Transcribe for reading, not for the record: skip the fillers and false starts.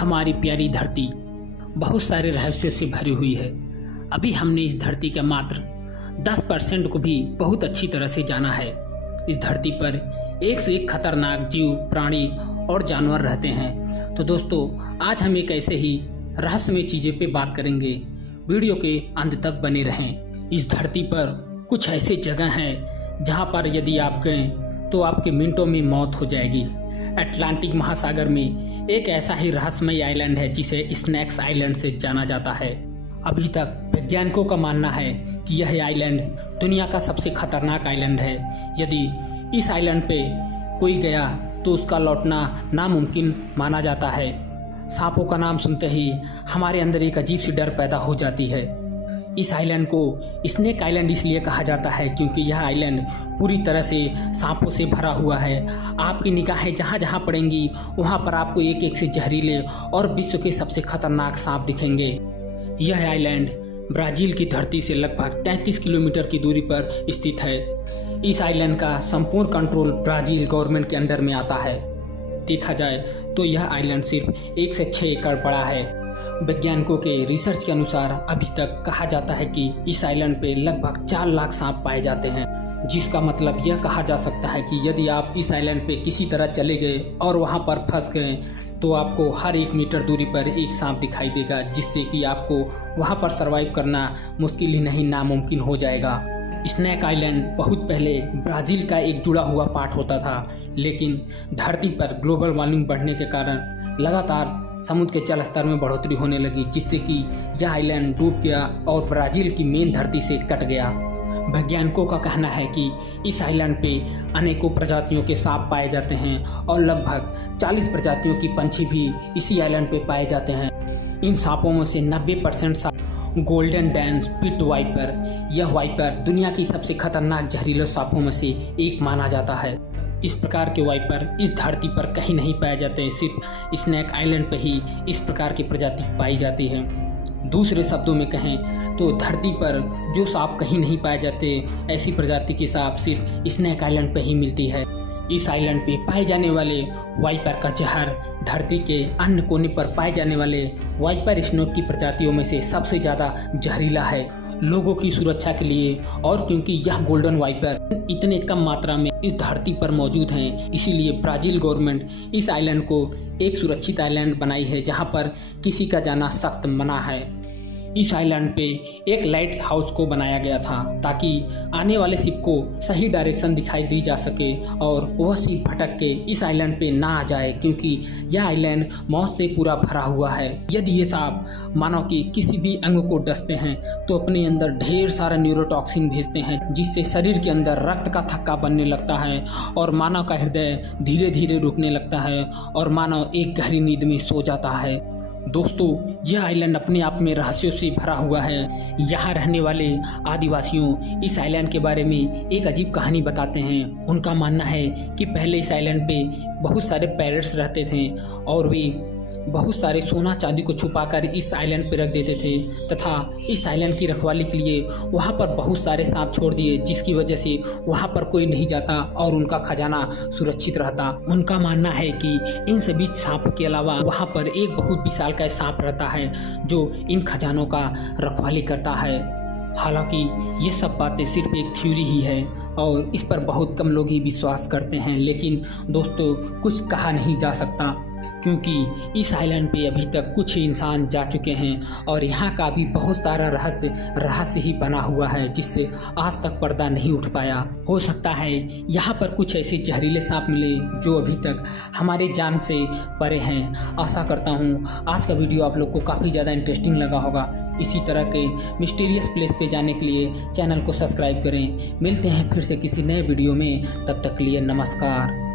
हमारी प्यारी धरती बहुत सारे रहस्यों से भरी हुई है। अभी हमने इस धरती के मात्र 10% को भी बहुत अच्छी तरह से जाना है। इस धरती पर एक से एक खतरनाक जीव, प्राणी और जानवर रहते हैं। तो दोस्तों, आज हम एक ऐसे ही रहस्यमय चीज़ों पे बात करेंगे। वीडियो के अंत तक बने रहें। इस धरती पर कुछ ऐसे जगह हैं जहां पर यदि आप गए तो आपके मिनटों में मौत हो जाएगी। अटलांटिक महासागर में एक ऐसा ही रहस्यमय आइलैंड है जिसे स्नैक्स आइलैंड से जाना जाता है। अभी तक वैज्ञानिकों का मानना है कि यह आइलैंड दुनिया का सबसे खतरनाक आइलैंड है। यदि इस आइलैंड पे कोई गया तो उसका लौटना नामुमकिन माना जाता है। सांपों का नाम सुनते ही हमारे अंदर एक अजीब सी डर पैदा हो जाती है। इस आइलैंड को स्नेक आइलैंड इसलिए कहा जाता है क्योंकि यह आइलैंड पूरी तरह से सांपों से भरा हुआ है। आपकी निगाहें जहाँ जहाँ पड़ेंगी वहाँ पर आपको एक एक से जहरीले और विश्व के सबसे खतरनाक सांप दिखेंगे। यह आइलैंड ब्राज़ील की धरती से लगभग 33 किलोमीटर की दूरी पर स्थित है। इस आइलैंड का संपूर्ण कंट्रोल ब्राज़ील गवर्नमेंट के अंडर में आता है। देखा जाए तो यह आइलैंड सिर्फ 1 से 6 एकड़ बड़ा है। वैज्ञानिकों के रिसर्च के अनुसार अभी तक कहा जाता है कि इस आइलैंड पे लगभग 4 लाख सांप पाए जाते हैं, जिसका मतलब यह कहा जा सकता है कि यदि आप इस आइलैंड पे किसी तरह चले गए और वहां पर फंस गए तो आपको हर 1 मीटर दूरी पर एक सांप दिखाई देगा, जिससे कि आपको वहां पर सरवाइव करना मुश्किल ही नहीं नामुमकिन हो जाएगा। स्नैक आइलैंड बहुत पहले ब्राज़ील का एक जुड़ा हुआ पार्ट होता था, लेकिन धरती पर ग्लोबल वार्मिंग बढ़ने के कारण लगातार समुद्र के जल स्तर में बढ़ोतरी होने लगी, जिससे कि यह आइलैंड डूब गया और ब्राज़ील की मेन धरती से कट गया। वैज्ञानिकों का कहना है कि इस आइलैंड पे अनेकों प्रजातियों के सांप पाए जाते हैं और लगभग 40 प्रजातियों की पंछी भी इसी आइलैंड पे पाए जाते हैं। इन सांपों में से 90% सांप गोल्डन डैंस पिट वाइपर, यह वाइपर दुनिया की सबसे खतरनाक जहरीले सांपों में से एक माना जाता है। इस प्रकार के वाइपर इस धरती पर कहीं नहीं पाए जाते, सिर्फ स्नैक आइलैंड पर ही इस प्रकार की प्रजाति पाई जाती है। दूसरे शब्दों में कहें तो धरती पर जो सांप कहीं नहीं पाए जाते, ऐसी प्रजाति के सांप सिर्फ स्नैक आइलैंड पर ही मिलती है। इस आइलैंड पे पाए जाने वाले वाइपर का जहर धरती के अन्य कोने पर पाए जाने वाले वाइपर स्नेक की प्रजातियों में से सबसे ज़्यादा जहरीला है। लोगों की सुरक्षा के लिए और क्योंकि यह गोल्डन वाइपर इतने कम मात्रा में इस धरती पर मौजूद हैं, इसीलिए ब्राज़ील गवर्नमेंट इस आइलैंड को एक सुरक्षित आइलैंड बनाई है जहां पर किसी का जाना सख्त मना है। इस आइलैंड पे एक लाइट हाउस को बनाया गया था ताकि आने वाले शिप को सही डायरेक्शन दिखाई दी जा सके और वह शिप भटक के इस आइलैंड पे ना आ जाए, क्योंकि यह आइलैंड मौत से पूरा भरा हुआ है। यदि ये सांप मानव के किसी भी अंग को डसते हैं तो अपने अंदर ढेर सारा न्यूरोटॉक्सिन भेजते हैं, जिससे शरीर के अंदर रक्त का थक्का बनने लगता है और मानव का हृदय धीरे धीरे रुकने लगता है और मानव एक गहरी नींद में सो जाता है। दोस्तों, यह आइलैंड अपने आप में रहस्यों से भरा हुआ है। यहाँ रहने वाले आदिवासियों इस आइलैंड के बारे में एक अजीब कहानी बताते हैं। उनका मानना है कि पहले इस आइलैंड पे बहुत सारे पैरट्स रहते थे और वे बहुत सारे सोना चांदी को छुपाकर इस आइलैंड पे रख देते थे तथा इस आइलैंड की रखवाली के लिए वहाँ पर बहुत सारे सांप छोड़ दिए, जिसकी वजह से वहाँ पर कोई नहीं जाता और उनका खजाना सुरक्षित रहता। उनका मानना है कि इन सभी सांपों के अलावा वहाँ पर एक बहुत विशालकाय सांप रहता है जो इन खजानों का रखवाली करता है। हालांकि ये सब बातें सिर्फ एक थ्योरी ही है और इस पर बहुत कम लोग ही विश्वास करते हैं, लेकिन दोस्तों कुछ कहा नहीं जा सकता क्योंकि इस आइलैंड पे अभी तक कुछ ही इंसान जा चुके हैं और यहाँ का भी बहुत सारा रहस्य ही बना हुआ है, जिससे आज तक पर्दा नहीं उठ पाया। हो सकता है यहाँ पर कुछ ऐसे जहरीले सांप मिले जो अभी तक हमारे जान से परे हैं। आशा करता हूँ आज का वीडियो आप लोग को काफ़ी ज़्यादा इंटरेस्टिंग लगा होगा। इसी तरह के मिस्टीरियस प्लेस पे जाने के लिए चैनल को सब्सक्राइब करें। मिलते हैं फिर से किसी नए वीडियो में, तब तक के लिए नमस्कार।